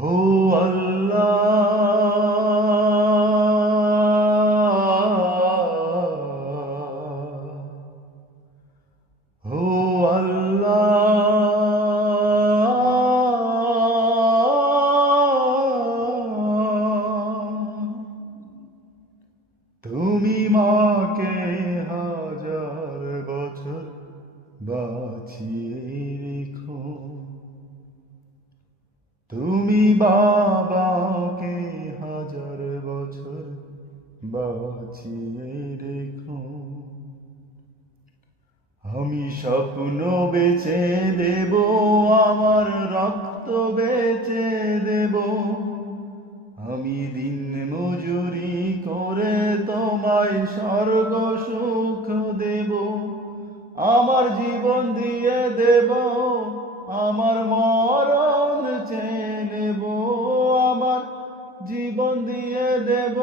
ও আল্লাহ, ও আল্লাহ, তুমি মাকে হাজার বছর বাঁচিয়ে রেখো, তুমি বাবাকে হাজার বছর বাঁচিয়ে রেখো। আমি স্বপ্ন বেচে দেব, আমার রক্ত বেচে দেব, আমি দিন মজুরি করে তোমায় স্বর্গ সুখ দেব। আমার জীবন দিয়ে দেব, আমার মরণ চেয়ে নেব। আমার জীবন দিয়ে দেব,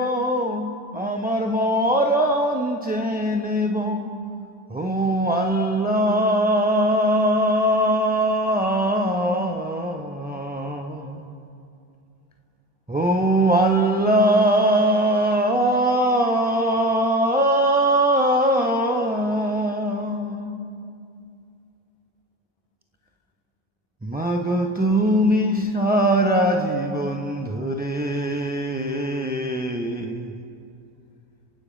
আমার মরণ চেয়ে নেব। ও আল্লাহ, ও আল্লাহ, মাগো তুমি সারা জীবন ধরে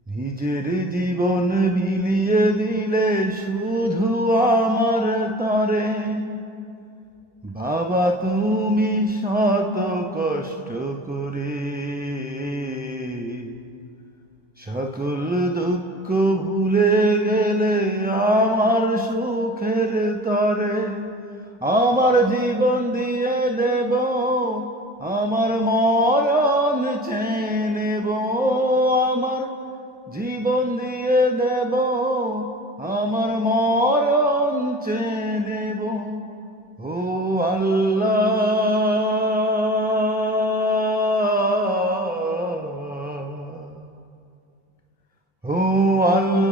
নিজের জীবন বিলিয়ে দিলে শুধু আমার তরে। বাবা তুমি শত কষ্ট করে সকল দুঃখ ভুলে গেলে আমার সুখের তরে। আমার জীবন দিয়ে দেব, আমার মরণ চেয়ে নেব। আমার জীবন দিয়ে দেব, আমার মরণ চেয়ে নেব। ও আল্লাহ, ও আল্লাহ।